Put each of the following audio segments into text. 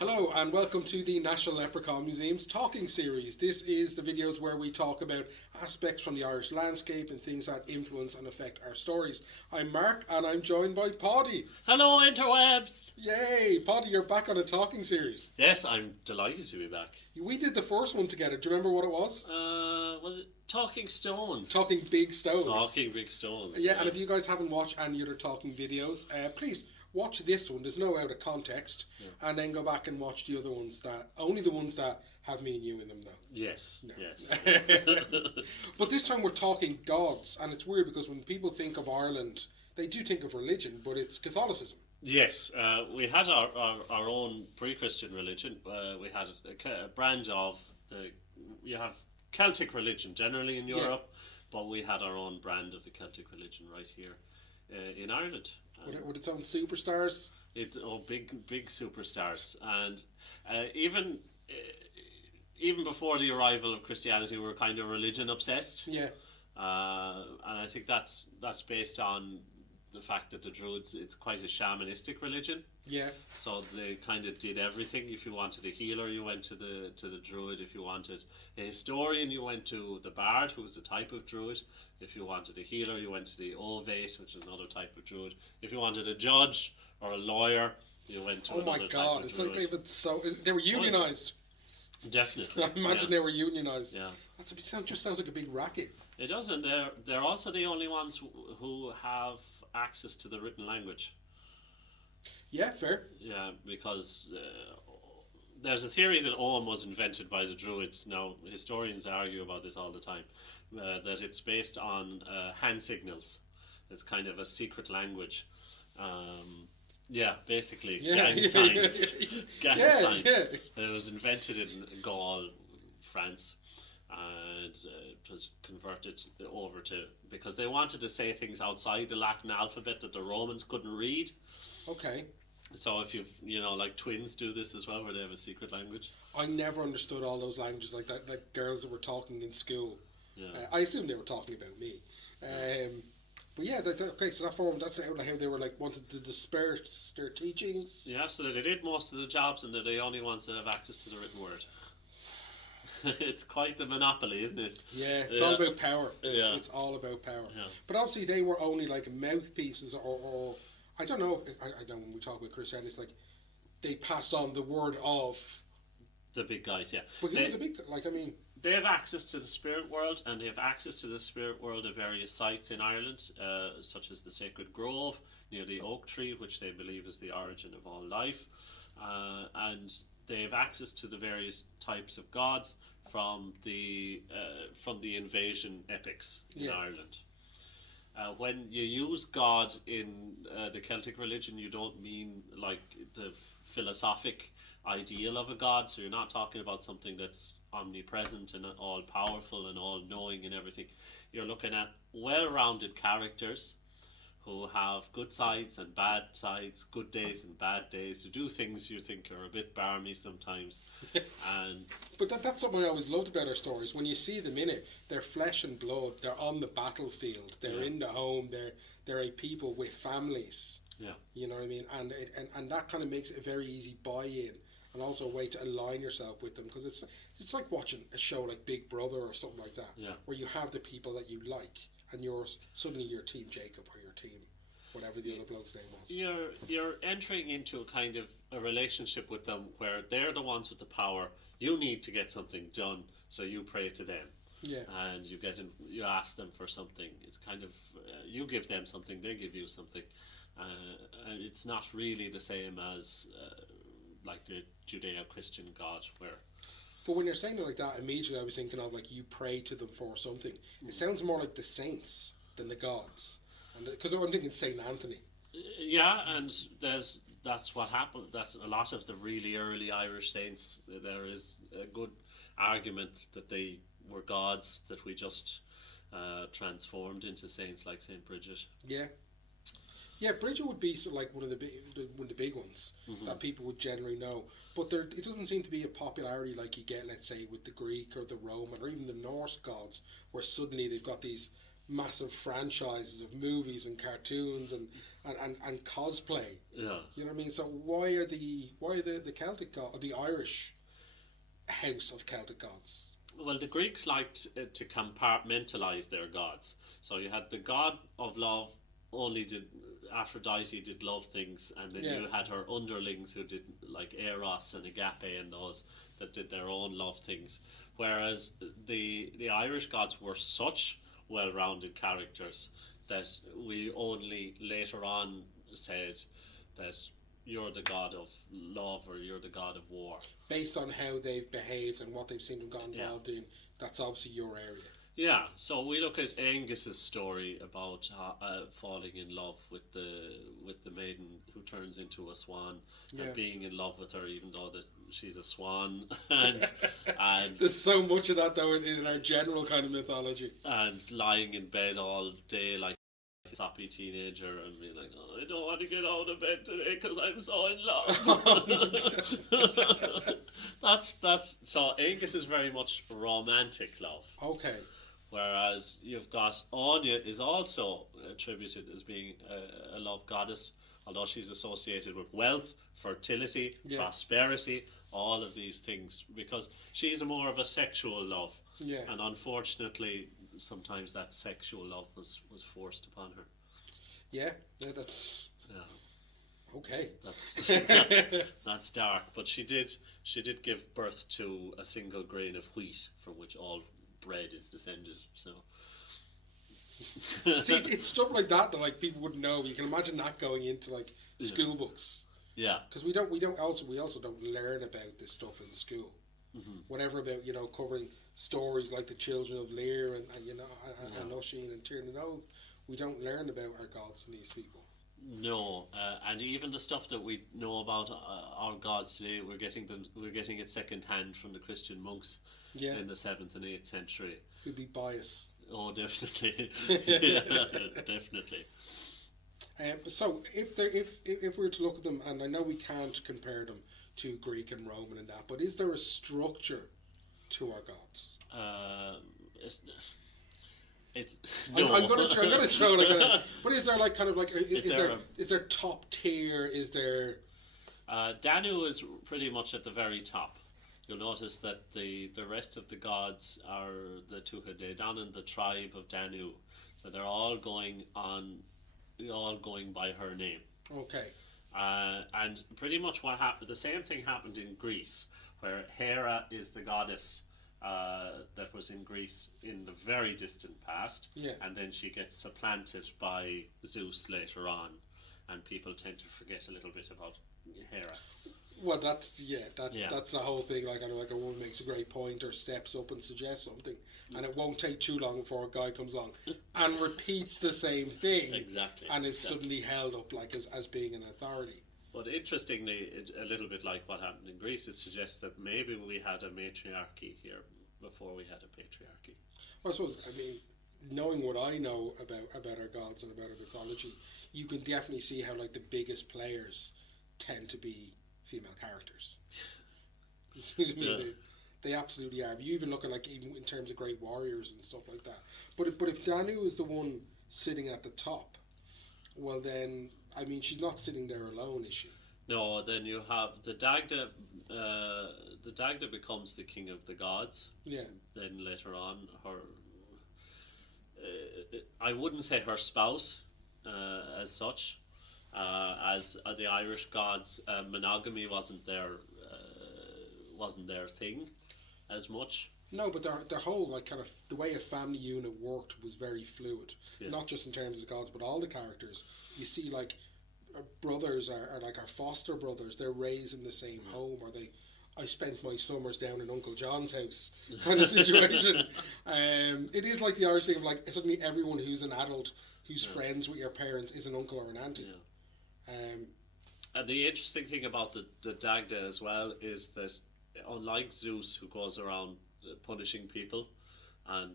Hello and welcome to the National Leprechaun Museum's Talking Series. This is the videos where we talk about aspects from the Irish landscape and things that influence and affect our stories. I'm Mark and I'm joined by Paudie. Hello interwebs! Yay! Paudie, you're back on a talking series. Yes, I'm delighted to be back. We did the first one together. Do you remember what it was? Was it Talking Stones? Talking Big Stones. Talking Big Stones. Yeah, and if you guys haven't watched any other talking videos, please watch this one. There's no out of context, and then go back and watch the other ones only the ones that have me and you in them, though. Yes, no. yes. But this time we're talking gods, and it's weird because when people think of Ireland, they do think of religion, but it's Catholicism. Yes, we had our own pre-Christian religion. We had a brand of you have Celtic religion generally in Europe, but we had our own brand of the Celtic religion right here in Ireland. With its own superstars? Big superstars. And even before the arrival of Christianity, we were kind of religion obsessed. Yeah. And I think that's based on the fact that the druids, it's quite a shamanistic religion. Yeah. So they kind of did everything. If you wanted a healer, you went to the druid. If you wanted a historian, you went to the bard, who was a type of druid. If you wanted a healer, you went to the ovate, which is another type of druid. If you wanted a judge or a lawyer, you went to another type of druid. Oh my God! It's like they were unionized. Definitely. I imagine they were unionized. Yeah. Just sounds like a big racket. It does, and they're also the only ones who have access to the written language. Yeah, fair. Yeah, because there's a theory that Ogham was invented by the druids. Now, historians argue about this all the time, that it's based on hand signals. It's kind of a secret language. Basically, gang signs. Gang signs. Yeah. It was invented in Gaul, France, and it was converted over to, because they wanted to say things outside the Latin alphabet that the Romans couldn't read. Okay. So if like twins do this as well, where they have a secret language. I never understood all those languages like that, like girls that were talking in school. Yeah. I assume they were talking about me. But yeah, okay, so that's how they were wanted to disperse their teachings. Yeah, so that they did most of the jobs and they're the only ones that have access to the written word. It's quite the monopoly, isn't it? Yeah, it's all about power. It's all about power. Yeah. But obviously they were only like mouthpieces or I don't know. I know when we talk about Christianity, it's like they passed on the word of the big guys. Yeah, but who are the big? They have access to the spirit world, and they have access to the spirit world of various sites in Ireland, such as the Sacred Grove near the oak tree, which they believe is the origin of all life, and they have access to the various types of gods from the invasion epics in Ireland. When you use God in the Celtic religion, you don't mean like the philosophic ideal of a god, so you're not talking about something that's omnipresent and all powerful and all knowing and everything. You're looking at well-rounded characters who have good sides and bad sides, good days and bad days, who do things you think are a bit barmy sometimes. But that's something I always loved about our stories. When you see them in it, they're flesh and blood, they're on the battlefield, they're in the home, they're a people with families. Yeah. You know what I mean? And that kind of makes it a very easy buy-in, and also a way to align yourself with them, because it's like watching a show like Big Brother or something like that, where you have the people that you like, and suddenly you're Team Jacob or your team, whatever the other bloke's name was. You're entering into a kind of a relationship with them where they're the ones with the power. You need to get something done, so you pray to them. Yeah. And you ask them for something. It's kind of you give them something, they give you something. And it's not really the same as like the Judeo-Christian God, where. But when you're saying it like that, immediately I was thinking of like you pray to them for something. It sounds more like the saints than the gods, because I'm thinking Saint Anthony. Yeah, and that's what happened. That's a lot of the really early Irish saints. There is a good argument that they were gods that we just transformed into saints, like Saint Bridget. Yeah. Yeah, Bridget would be sort of like one of the big ones that people would generally know. But it doesn't seem to be a popularity like you get, let's say, with the Greek or the Roman or even the Norse gods, where suddenly they've got these massive franchises of movies and cartoons and cosplay. Yeah. You know what I mean? So why are the Celtic the Irish house of Celtic gods? Well, the Greeks liked to compartmentalize their gods. So you had the god of love, Aphrodite did love things, and then you had her underlings who did like Eros and Agape and those that did their own love things. Whereas the Irish gods were such well-rounded characters that we only later on said that you're the god of love or you're the god of war. Based on how they've behaved and what they've seen them got involved in, that's obviously your area. Yeah, so we look at Angus's story about falling in love with the maiden who turns into a swan and being in love with her even though that she's a swan and there's so much of that though in our general kind of mythology, and lying in bed all day like a soppy teenager and being like, oh, I don't want to get out of bed today because I'm so in love. That's so Angus is very much romantic love. Okay. Whereas you've got Anya is also attributed as being a love goddess, although she's associated with wealth, fertility, prosperity, all of these things, because she's more of a sexual love. Yeah. And unfortunately, sometimes that sexual love was forced upon her. Yeah, that's... Okay. That's dark. But she did give birth to a single grain of wheat from which all bread is descended. So see, it's stuff like that like people wouldn't know. You can imagine that going into like school books. Yeah, because we also don't learn about this stuff in school. Mm-hmm. Whatever about covering stories like the Children of Lear and Oisin and Tiernan. No, we don't learn about our gods and these people. No, and even the stuff that we know about our gods today, we're getting it second hand from the Christian monks in the 7th and 8th century. Who'd be biased? Oh, definitely. Yeah, definitely. So if we were to look at them, and I know we can't compare them to Greek and Roman and that, but is there a structure to our gods? No. I'm gonna throw like but is there like kind of like is there top tier? Is there? Danu is pretty much at the very top. You'll notice that the rest of the gods are the Tuatha Dé Dannan, the tribe of Danu. So they're all going by her name. Okay. And pretty much what happened, the same thing happened in Greece, where Hera is the goddess that was in Greece in the very distant past, and then she gets supplanted by Zeus later on, and people tend to forget a little bit about Hera. Well, that's the whole thing. Like a woman makes a great point or steps up and suggests something, and it won't take too long before a guy comes along and repeats the same thing, and is suddenly held up like as being an authority. But interestingly, a little bit like what happened in Greece, it suggests that maybe we had a matriarchy here before we had a patriarchy. Well, I suppose, knowing what I know about our gods and about our mythology, you can definitely see how like the biggest players tend to be female characters. They absolutely are. But you even look at even in terms of great warriors and stuff like that. But if Danu is the one sitting at the top, well then, she's not sitting there alone, is she? No, then you have the Dagda. The Dagda becomes the king of the gods. Yeah. Then later on, her. I wouldn't say her spouse, as such. As the Irish gods, monogamy wasn't their thing as much. No, but their whole kind of the way a family unit worked was very fluid. Yeah. Not just in terms of the gods, but all the characters. You see, brothers are like our foster brothers. They're raised in the same home, or I spent my summers down in Uncle John's house kind of situation. It is like the Irish thing of suddenly everyone who's an adult who's friends with your parents is an uncle or an auntie. Yeah. And the interesting thing about the Dagda as well is that unlike Zeus, who goes around punishing people and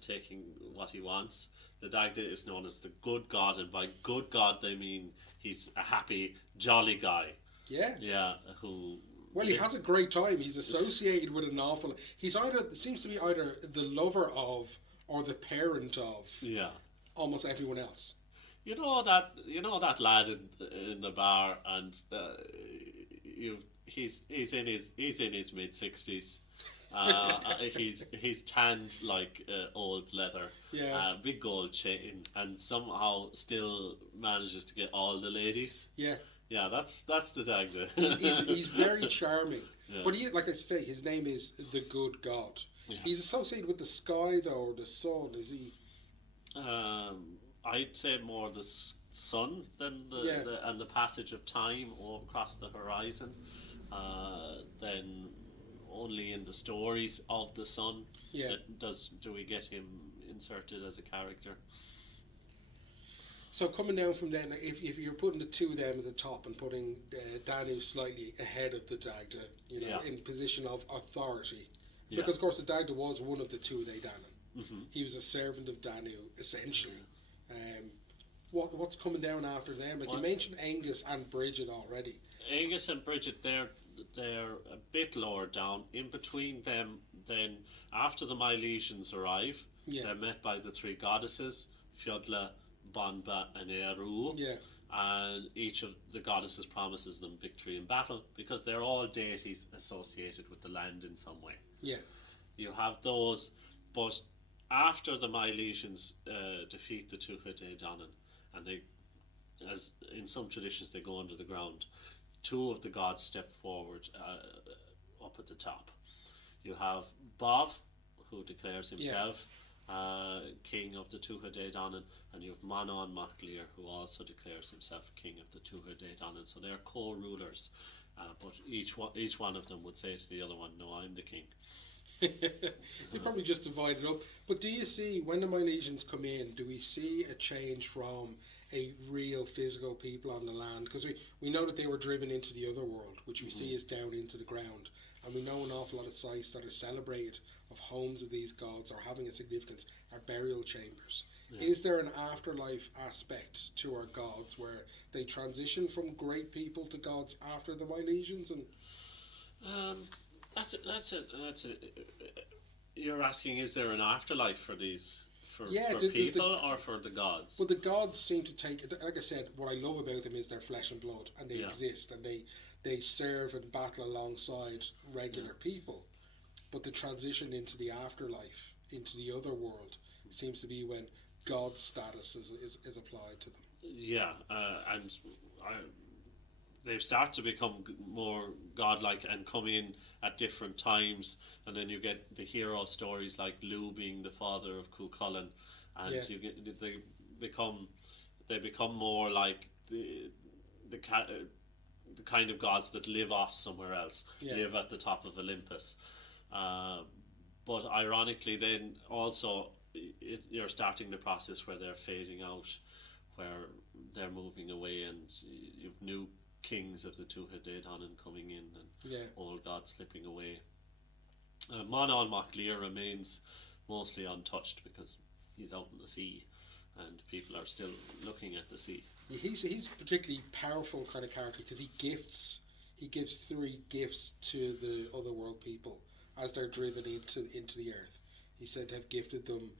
taking what he wants, the Dagda is known as the good god, and by good god they mean he's a happy, jolly guy. Yeah. Yeah. He has a great time. He's associated with an awful. Seems to be either the lover of or the parent of almost everyone else. You know that lad in the bar, and he's in his mid-60s. He's tanned like old leather, big gold chain, and somehow still manages to get all the ladies. Yeah, that's the Dagda. He's very charming, but like I say, his name is the Good God. Yeah. He's associated with the sky, though, or the sun. Is he? I'd say more the sun than the passage of time across the horizon. Then only in the stories of the sun do we get him inserted as a character. So coming down from then, if you're putting the two of them at the top and putting Danu slightly ahead of the Dagda, in position of authority, because of course the Dagda was one of the Tuatha Dé Dannan. Mm-hmm. He was a servant of Danu essentially. What's coming down after them? Like you mentioned Angus and Bridget already. Angus and Bridget, they're a bit lower down. In between them, then after the Milesians arrive, they're met by the three goddesses, Fiodla, Banba and Eru. And each of the goddesses promises them victory in battle because they're all deities associated with the land in some way. You have those, but after the Milesians defeat the Tuatha Dé Dannan, and they, as in some traditions, they go under the ground, two of the gods step forward up at the top. You have Bov, who declares himself king of the Tuatha Dé Dannan, and you have Paudie and Mark, who also declares himself king of the Tuatha Dé Dannan. So they're co-rulers, but each one of them would say to the other one, "No, I'm the king." They probably just divide it up. But do you see, when the Milesians come in, do we see a change from a real physical people on the land? Because we know that they were driven into the other world, which we see is down into the ground. And we know an awful lot of sites that are celebrated of homes of these gods or having a significance are burial chambers. Is there an afterlife aspect to our gods where they transition from great people to gods after the Milesians? And That's it. You're asking, is there an afterlife for these, for people or for the gods? Well, the gods seem to take, like I said, what I love about them is their flesh and blood, and they exist, and they serve and battle alongside regular people. But the transition into the afterlife, into the other world, seems to be when God's status is applied to them. And they've started to become more godlike and come in at different times, and then you get the hero stories like Lugh being the father of Cuchulainn, and they become more like the kind of gods that live off somewhere else, live at the top of Olympus. But ironically, then also you're starting the process where they're fading out, where they're moving away, and you've new kings of the Tuatha Dé Dannan coming in, and old gods slipping away. Paudie and Mark remains mostly untouched because he's out in the sea, and people are still looking at the sea. He's a particularly powerful kind of character because he gives 3 gifts to the otherworld people as they're driven into the earth. He said to have gifted them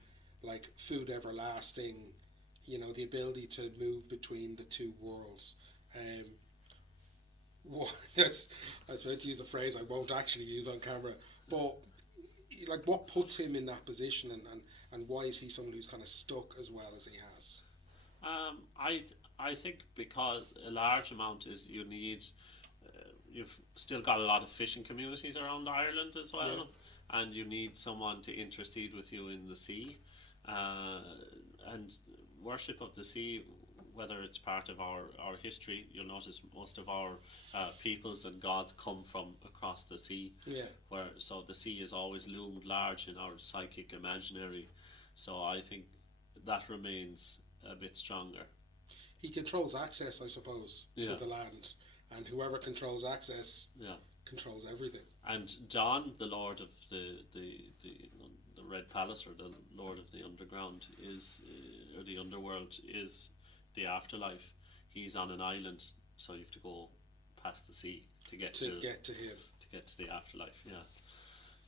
like food everlasting, the ability to move between the two worlds. I was about to use a phrase I won't actually use on camera, but like what puts him in that position, and why is he someone who's kind of stuck as well as he has? I think because a large amount is you need. You've still got a lot of fishing communities around Ireland as well, and you need someone to intercede with you in the sea, and worship of the sea. Whether it's part of our history, you'll notice most of our peoples and gods come from across the sea. So the sea is always loomed large in our psychic imaginary. So I think that remains a bit stronger. He controls access, I suppose, to the land, and whoever controls access controls everything. And John, the Lord of the Red Palace, or the Lord of the Underground, or the Underworld, is the afterlife. He's on an island, so you have to go past the sea to get to him, to get to the afterlife.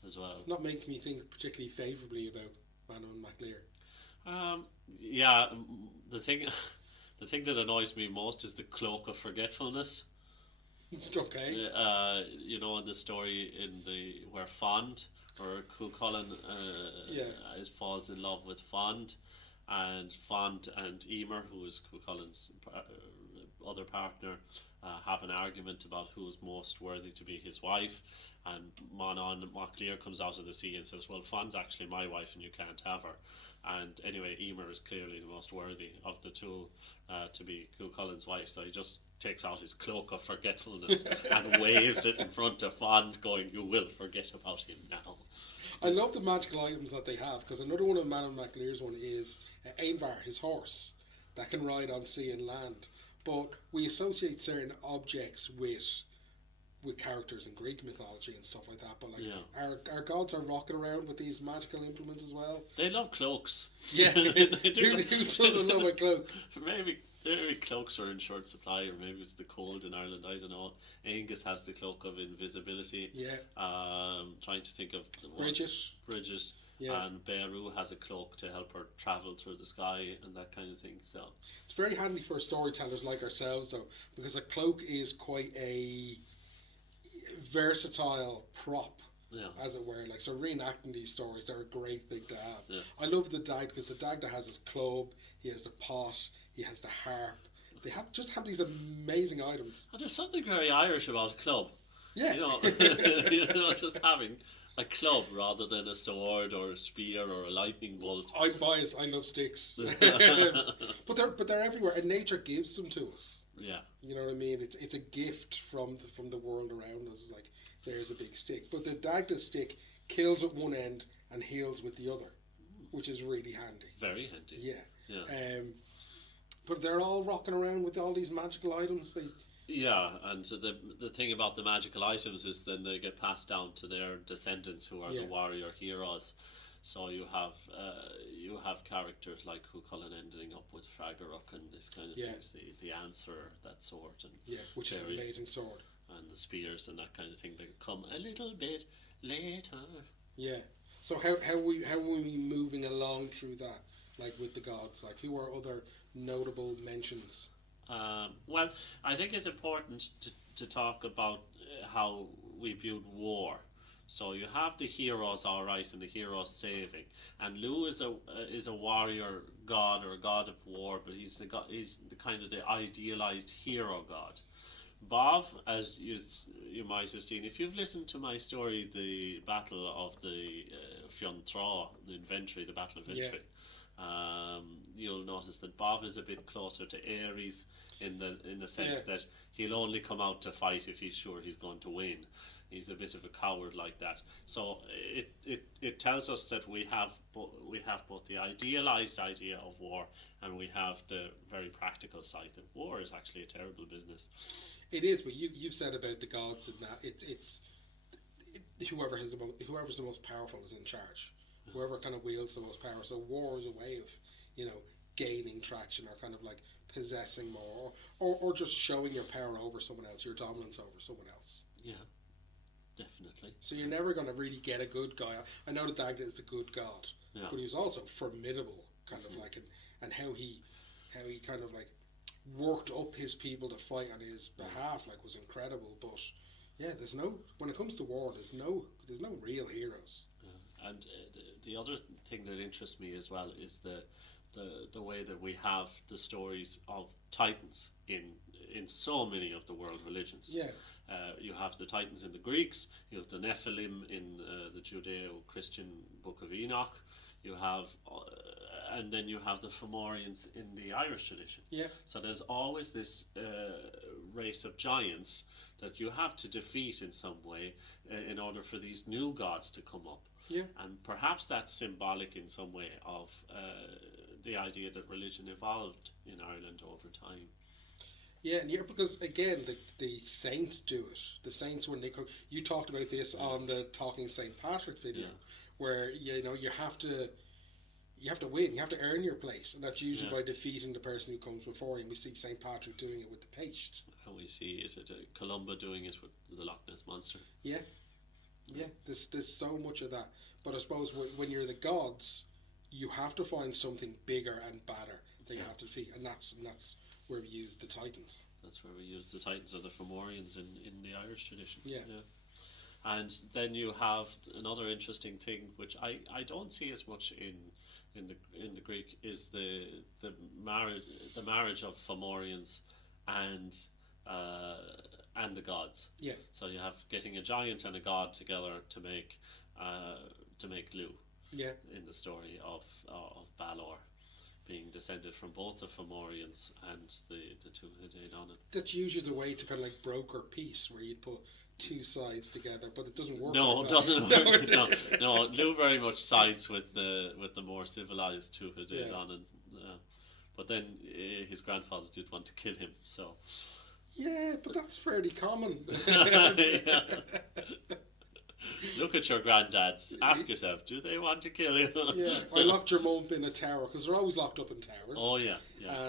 As well. It's not making me think particularly favourably about Manon MacLear? Yeah, the thing that annoys me most is the Cloak of Forgetfulness. Okay. You know, in the story where Fond or Cuchulainn falls in love with Fond, and Fond and Emer, who is Cuchulainn's other partner, have an argument about who's most worthy to be his wife, and Manon MacLear comes out of the sea and says, well, Fond's actually my wife and you can't have her. And anyway, Emer is clearly the most worthy of the two to be Cuchulainn's wife, so he just takes out his Cloak of Forgetfulness and waves it in front of Fond, going, you will forget about him now. I love the magical items that they have, because another one of Manon MacLear's one is Ainvar, his horse, that can ride on sea and land. But we associate certain objects with characters in Greek mythology and stuff like that. But our gods are rocking around with these magical implements as well. They love cloaks. Yeah, who doesn't love a cloak? Maybe cloaks are in short supply, or maybe it's the cold in Ireland. I don't know. Angus has the Cloak of Invisibility. Yeah. Trying to think of Bridget. Yeah. And Beirut has a cloak to help her travel through the sky and that kind of thing. So it's very handy for storytellers like ourselves, though, because a cloak is quite a versatile prop, as it were. Like, so reenacting these stories, they're a great thing to have. Yeah. I love the Dagda, because the Dagda has his club, he has the pot, he has the harp. They have these amazing items. And there's something very Irish about a club. Yeah. You know, just having a club rather than a sword or a spear or a lightning bolt. I'm biased. I love sticks, but they're everywhere, and nature gives them to us. Yeah, you know what I mean. It's a gift from the world around us. Like, there's a big stick, but the Dagda stick kills at one end and heals with the other, which is really handy. Very handy. Yeah. But they're all rocking around with all these magical items. Yeah, and the thing about the magical items is then they get passed down to their descendants, who are the warrior heroes. So you have characters like Cuchulainn ending up with Fraggaruk and this kind of things, the answer, that sword, and which is an amazing sword, and the spears and that kind of thing that come a little bit later. Yeah. So how are we moving along through that, like with the gods? Like, who are other notable mentions? Well, I think it's important to talk about how we viewed war. So you have the heroes, all right, and the heroes saving. And Lu is a warrior god, or a god of war, but he's the kind of the idealized hero god. Bov, as you might have seen, if you've listened to my story, the Battle of the Fionn Trá, the Inventory, the Battle of Inventory. You'll notice that Bov is a bit closer to Ares in the sense that he'll only come out to fight if he's sure he's going to win. He's a bit of a coward like that. So it tells us that we have both the idealized idea of war, and we have the very practical side that war is actually a terrible business. It is, but you said about the gods and that it's whoever's the most powerful is in charge. Whoever kind of wields the most power. So war is a way of, gaining traction, or kind of like possessing more, or just showing your power over someone else, your dominance over someone else. Yeah, definitely. So you're never going to really get a good guy. I know that Dagda is the good god, but he was also formidable, kind of like, and how he kind of like worked up his people to fight on his behalf, like, was incredible. But yeah, when it comes to war, there's no real heroes. And the other thing that interests me as well is the way that we have the stories of titans in so many of the world religions. Yeah. You have the titans in the Greeks, you have the Nephilim in the Judeo-Christian Book of Enoch, you have and then you have the Fomorians in the Irish tradition. Yeah. So there's always this race of giants that you have to defeat in some way in order for these new gods to come up. Yeah. And perhaps that's symbolic in some way of the idea that religion evolved in Ireland over time. Yeah, and because again, the saints do it. The saints, when they come, you talked about this on the Talking St. Patrick video, where you have to win, you have to earn your place, and that's usually by defeating the person who comes before you. And we see St. Patrick doing it with the Paist. And we see, is it Columba doing it with the Loch Ness Monster? Yeah. Yeah, there's so much of that. But I suppose when you're the gods, you have to find something bigger and badder that you have to defeat, and that's where we use the Titans. That's where we use the Titans or the Fomorians in the Irish tradition. Yeah. And then you have another interesting thing, which I don't see as much in the Greek, is the marriage of Fomorians and the gods. Yeah. So you have getting a giant and a god together to make Lu. Yeah. In the story of Balor, being descended from both the Fomorians and the Tuatha Dé Dannan. That's usually a way to kind of like broker peace, where you put two sides together, but it doesn't work. No, it doesn't work. No, Lu very much sides with the more civilized Tuatha Dé Dannan. But then his grandfather did want to kill him, so. Yeah, but that's fairly common. Look at your granddads. Ask yourself, do they want to kill you? Yeah, I locked your mum up in a tower, because they're always locked up in towers. Oh yeah.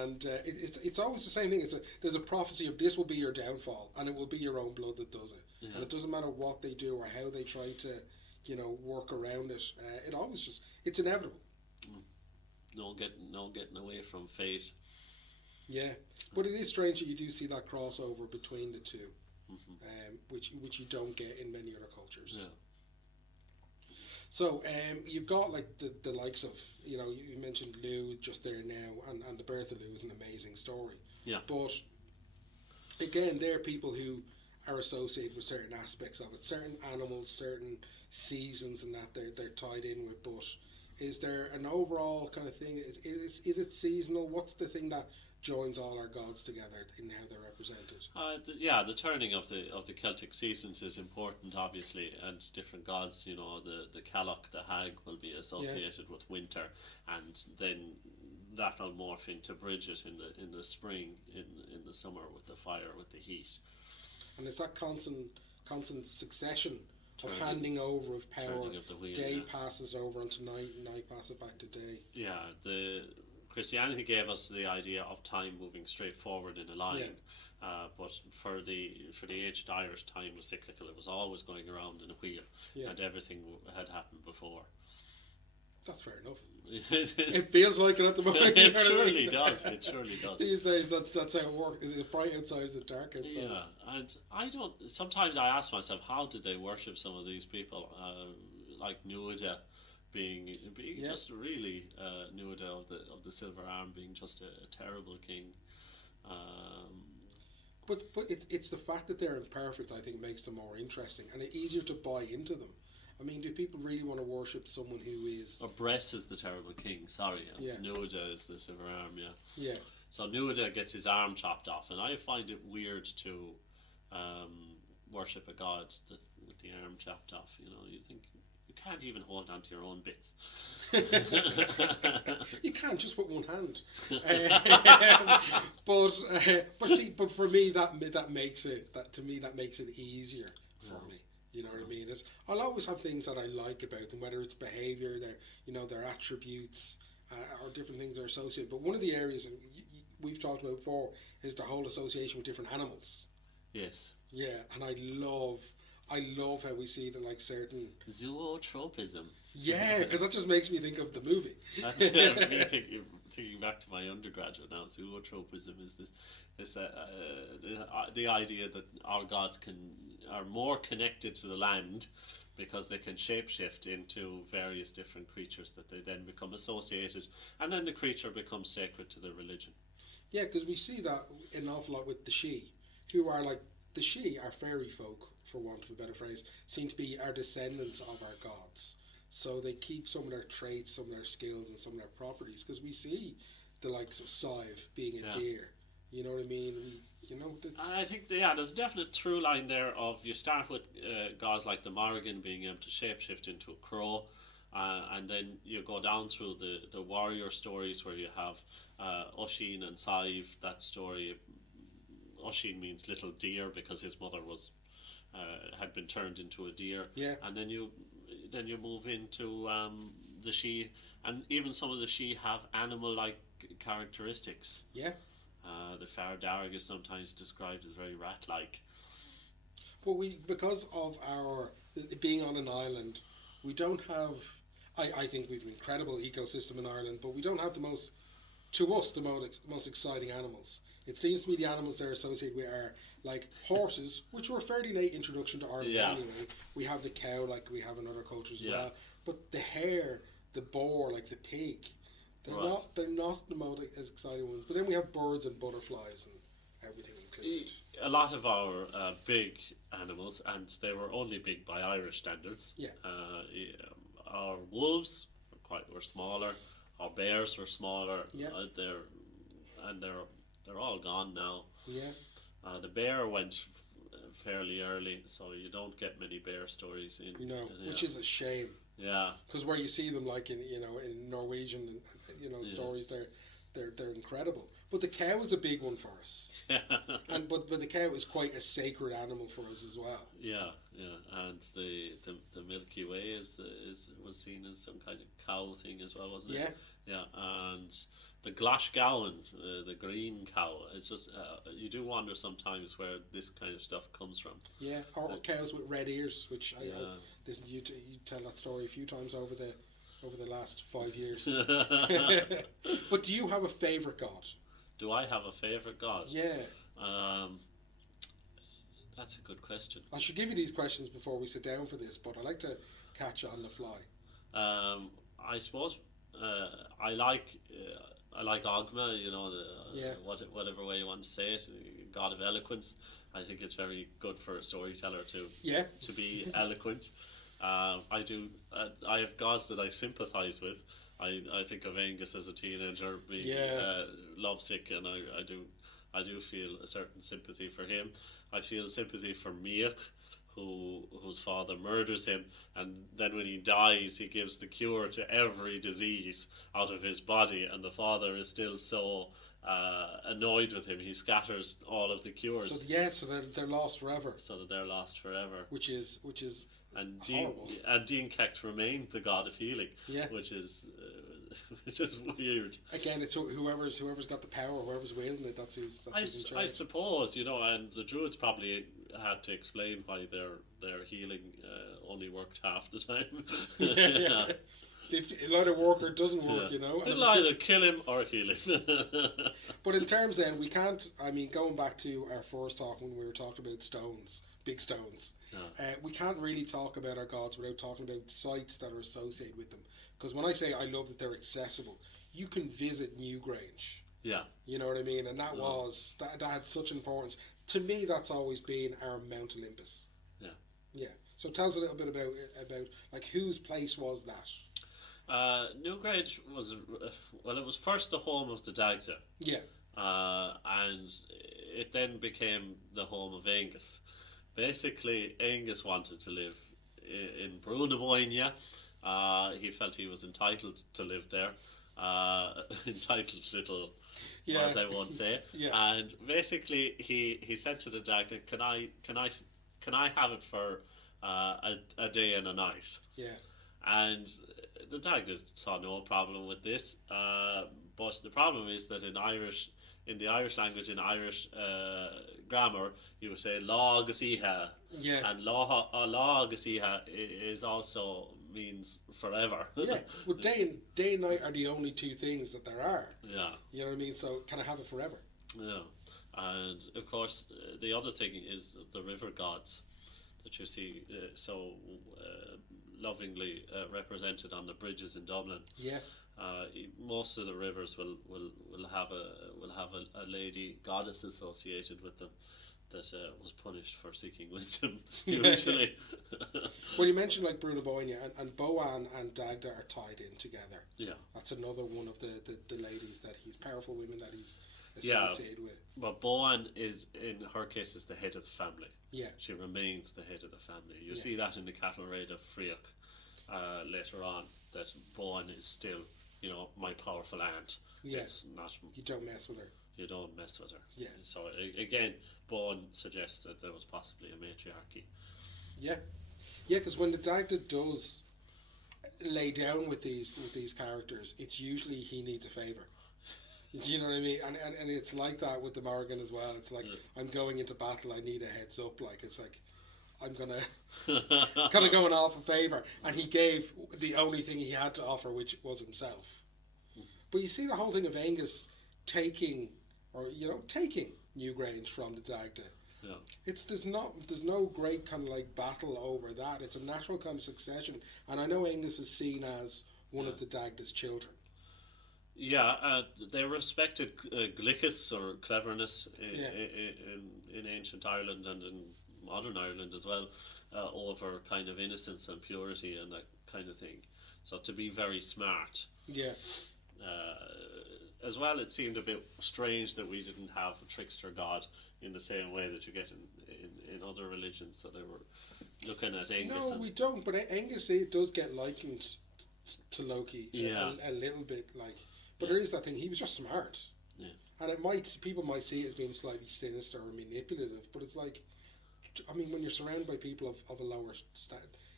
And it's always the same thing. There's a prophecy of this will be your downfall, and it will be your own blood that does it. Yeah. And it doesn't matter what they do or how they try to, work around it. It always it's inevitable. No getting away from fate. Yeah, but it is strange that you do see that crossover between the two. Which you don't get in many other cultures. Yeah. So you've got like the likes of, you mentioned Lu just there now, and the birth of Lu is an amazing story. Yeah. But again, they're people who are associated with certain aspects of it, certain animals, certain seasons, and that they're tied in with. But is there an overall kind of thing? Is it seasonal? What's the thing that joins all our gods together in how they're represented? The turning of the Celtic seasons is important, obviously, and different gods. The Calloch, the hag, will be associated with winter, and then that'll morph into Bridget in the spring, in the summer with the fire, with the heat. And it's that constant succession of handing over of power. Of the wheel, day passes over onto night, and night passes back to day. Yeah, the Christianity gave us the idea of time moving straight forward in a line, but for the ancient Irish, time was cyclical. It was always going around in a wheel, and everything had happened before. That's fair enough. It feels like it at the moment. It surely does. It surely does. These days, that's how it works. Is it bright outside? Is it dark outside? Yeah, and I don't. Sometimes I ask myself, how did they worship some of these people, like Nuada? Being just really Nuada of the silver arm, being just a terrible king. But it's the fact that they're imperfect, I think, makes them more interesting and easier to buy into them. I mean, do people really want to worship someone who is? Or Bress is the terrible king. Sorry, Nuada is the silver arm. Yeah. So Nuada gets his arm chopped off, and I find it weird to worship a god with the arm chopped off. You think. You can't even hold on to your own bits. You can't, just with one hand. But for me, that makes it easier for me. You know what I mean? I'll always have things that I like about them, whether it's behaviour, their attributes, or different things they're associated. But one of the areas we've talked about before is the whole association with different animals. Yes. Yeah, and I love how we see the certain zootropism. Yeah, because that just makes me think of the movie. That's me thinking back to my undergraduate now. Zootropism is the idea that our gods are more connected to the land because they can shapeshift into various different creatures that they then become associated, and then the creature becomes sacred to the religion. Yeah, because we see that an awful lot with the Sidhe, who are the Sidhe are fairy folk, for want of a better phrase, seem to be our descendants of our gods. So they keep some of their traits, some of their skills, and some of their properties. Because we see the likes of Sive being a deer. You know what I mean? I think there's a definite through line there of you start with gods like the Morrigan being able to shapeshift into a crow, and then you go down through the warrior stories where you have Oisin and Sive. That story, Oisin means little deer because his mother was had been turned into a deer. Yeah. And then you move into the Sidhe, and even some of the Sidhe have animal-like characteristics. Yeah. The Fardarg is sometimes described as very rat-like. But because of our being on an island, we don't have. I think we've an incredible ecosystem in Ireland, but we don't have the most exciting animals. It seems to me the animals they're associated with are like horses, which were a fairly late introduction to Ireland anyway. We have the cow, like we have in other cultures as well. But the hare, the boar, like the pig, they're not the most exciting ones. But then we have birds and butterflies and everything included. A lot of our big animals, and they were only big by Irish standards. Our wolves were smaller. Our bears were smaller. They're all gone now. The bear went fairly early, so you don't get many bear stories in. Which is a shame. Yeah, because where you see them, like in Norwegian, stories, they're incredible. But the cow is a big one for us. But the cow is quite a sacred animal for us as well. And the Milky Way was seen as some kind of cow thing as well, wasn't it? And the Glashgowan, the green cow. It's just you do wonder sometimes where this kind of stuff comes from. Or cows with red ears, which I listened to you tell that story a few times over the last 5 years. But do you have a favourite god? Do I have a favourite god? Yeah. That's a good question. I should give you these questions before we sit down for this, but I like to catch on the fly. I suppose I like Ogma. Whatever way you want to say it, god of eloquence. I think it's very good for a storyteller to be eloquent. I do. I have gods that I sympathise with. I think of Angus as a teenager being lovesick, and I do feel a certain sympathy for him. I feel sympathy for Miach, whose father murders him, and then when he dies, he gives the cure to every disease out of his body, and the father is still so annoyed with him, he scatters all of the cures. So they're lost forever. So that they're lost forever. Which is horrible. And Dean Kecht remained the god of healing. Which is weird. Again, it's whoever's got the power, whoever's wielding it. That's who's in charge. I suppose, and the druids probably had to explain why their healing only worked half the time. If it either work or it doesn't work, It'll either kill him or heal him. But in terms then, we can't, going back to our first talk when we were talking about stones, big stones, we can't really talk about our gods without talking about sites that are associated with them. Because when I say I love that they're accessible, you can visit Newgrange. You know what I mean? And that had such importance. To me, that's always been our Mount Olympus. So tell us a little bit about like whose place was that? Newgrange was it was first the home of the Dagda. And it then became the home of Angus. Basically, Angus wanted to live in Brunaboynia. He felt he was entitled to live there. Entitled little, what I won't say. And basically, he said to the Dagda, "Can I have it for a day and a night?" And the Dagda saw no problem with this. But the problem is that in the Irish language, in Irish grammar, you would say "lá agus iha," and "lá agus iha" is also means forever. Well, day and night are the only two things that there are. You know what I mean? So can I have it forever? And of course, the other thing is the river gods that you see so lovingly represented on the bridges in Dublin. Most of the rivers will have a lady goddess associated with them that was punished for seeking wisdom usually. Well, you mentioned like Brunaboynia and Boann and Dagda are tied in together. That's another one of the ladies that he's powerful women that he's associated with. But Boann is, in her case, is the head of the family. She remains the head of the family. You see that in the cattle raid of Friach later on, that Boann is still, my powerful aunt. It's not. You don't mess with her. You don't mess with her. So again, Boann suggests that there was possibly a matriarchy. Because when the Dagda does lay down with these characters, it's usually he needs a favour. Do you know what I mean? And it's like that with the Morrigan as well. It's like, I'm going into battle, I need a heads up. Like, it's like, I'm gonna kind of go in Alpha favour, and he gave the only thing he had to offer, which was himself. But you see the whole thing of Angus taking Newgrange from the Dagda. Yeah. There's no great kind of like battle over that. It's a natural kind of succession, and I know Angus is seen as one of the Dagda's children. Yeah, they respected glickus or cleverness in ancient Ireland and in modern Ireland as well, over kind of innocence and purity and that kind of thing. So to be very smart. Yeah. As well, it seemed a bit strange that we didn't have a trickster god in the same way that you get in other religions. So they were looking at Angus. No, we don't. But Angus, it does get likened to Loki a little bit, like. But there is that thing. He was just smart. Yeah. And people might see it as being slightly sinister or manipulative, but it's like, I mean, when you're surrounded by people of a lower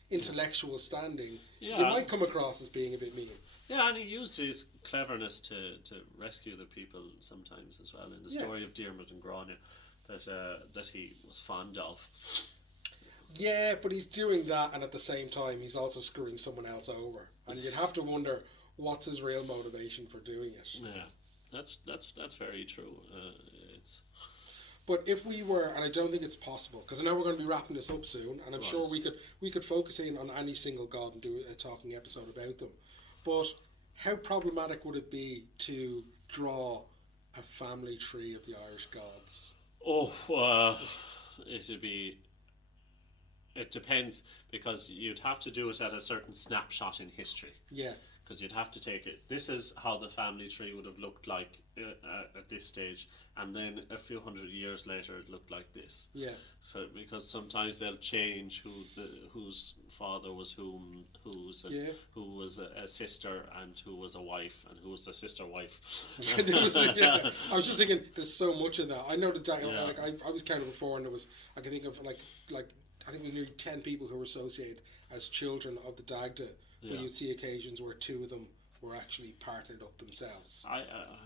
intellectual standing, you might come across as being a bit mean. Yeah, and he used his cleverness to rescue the people sometimes as well. In the story of Diarmuid and Grania, that he was fond of. Yeah, but he's doing that, and at the same time, he's also screwing someone else over, and you'd have to wonder what's his real motivation for doing it. Yeah, that's very true. But if we were, and I don't think it's possible, because I know we're going to be wrapping this up soon, and I'm sure we could focus in on any single god and do a talking episode about them. But how problematic would it be to draw a family tree of the Irish gods? It depends, because you'd have to do it at a certain snapshot in history. Yeah. Because you'd have to take it. This is how the family tree would have looked like at this stage, and then a few hundred years later, it looked like this. Yeah. So because sometimes they'll change whose father was who was a sister, and who was a wife, and who was a sister wife. I was just thinking, there's so much of that. I know that I was counting before, and I can think of like I think it was nearly 10 people who were associated as children of the Dagda. But you'd see occasions where 2 of them were actually partnered up themselves. I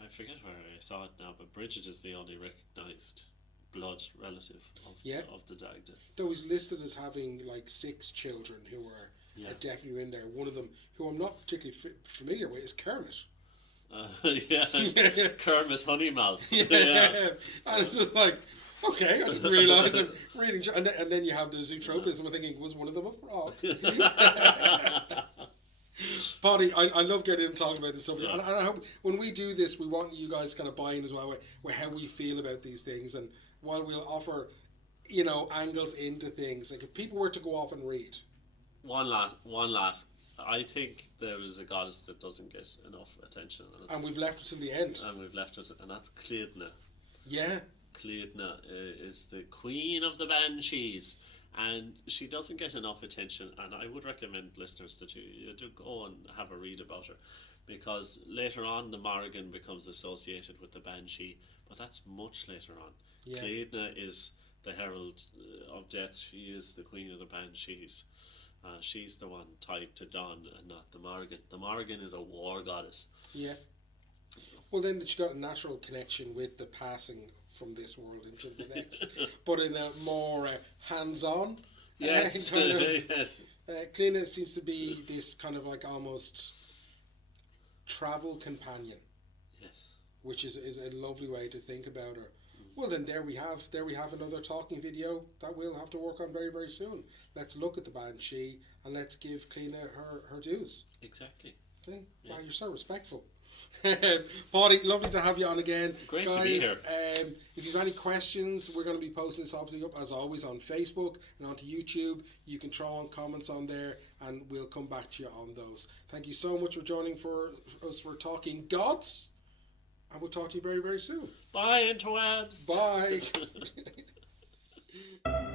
forget where I saw it now, but Bridget is the only recognised blood relative of the Dagda. Though he's listed as having like 6 children who are definitely in there. One of them, who I'm not particularly familiar with, is Kermit. Kermit Honeymouth. And it's just like, okay, I didn't realise I'm reading. And then you have the Zootropism. I'm thinking, was one of them a frog? Paudie, I love getting in and talking about this stuff, and I hope when we do this, we want you guys kind of buy in as well with how we feel about these things, and while we'll offer, angles into things, like if people were to go off and read. One last. I think there is a goddess that doesn't get enough attention, and we've left it to the end. And that's Cleadna. Yeah. Cleadna is the queen of the Banshees, and she doesn't get enough attention, and I would recommend listeners that you do go and have a read about her, because later on the Morrigan becomes associated with the Banshee, but that's much later on. Yeah. Cleadna is the herald of death. She is the queen of the Banshees. She's the one tied to Don and not the Morrigan. The Morrigan is a war goddess. Yeah. Well, then she got a natural connection with the passing from this world into the next, but in a more hands-on. Yes. Yes. Cleadna seems to be this kind of like almost travel companion. Yes. Which is a lovely way to think about her. Well, then there we have another talking video that we'll have to work on very, very soon. Let's look at the Banshee and let's give Cleadna her dues. Exactly. Okay. Yeah. Wow, you're so respectful. Paudie, lovely to have you on again. Great guys, to be here. If you have any questions, we're going to be posting this obviously up as always on Facebook and onto YouTube. You can throw on comments on there and we'll come back to you on those. Thank you so much for joining us for Talking Gods, and we'll talk to you very, very soon. Bye, interwebs. Bye.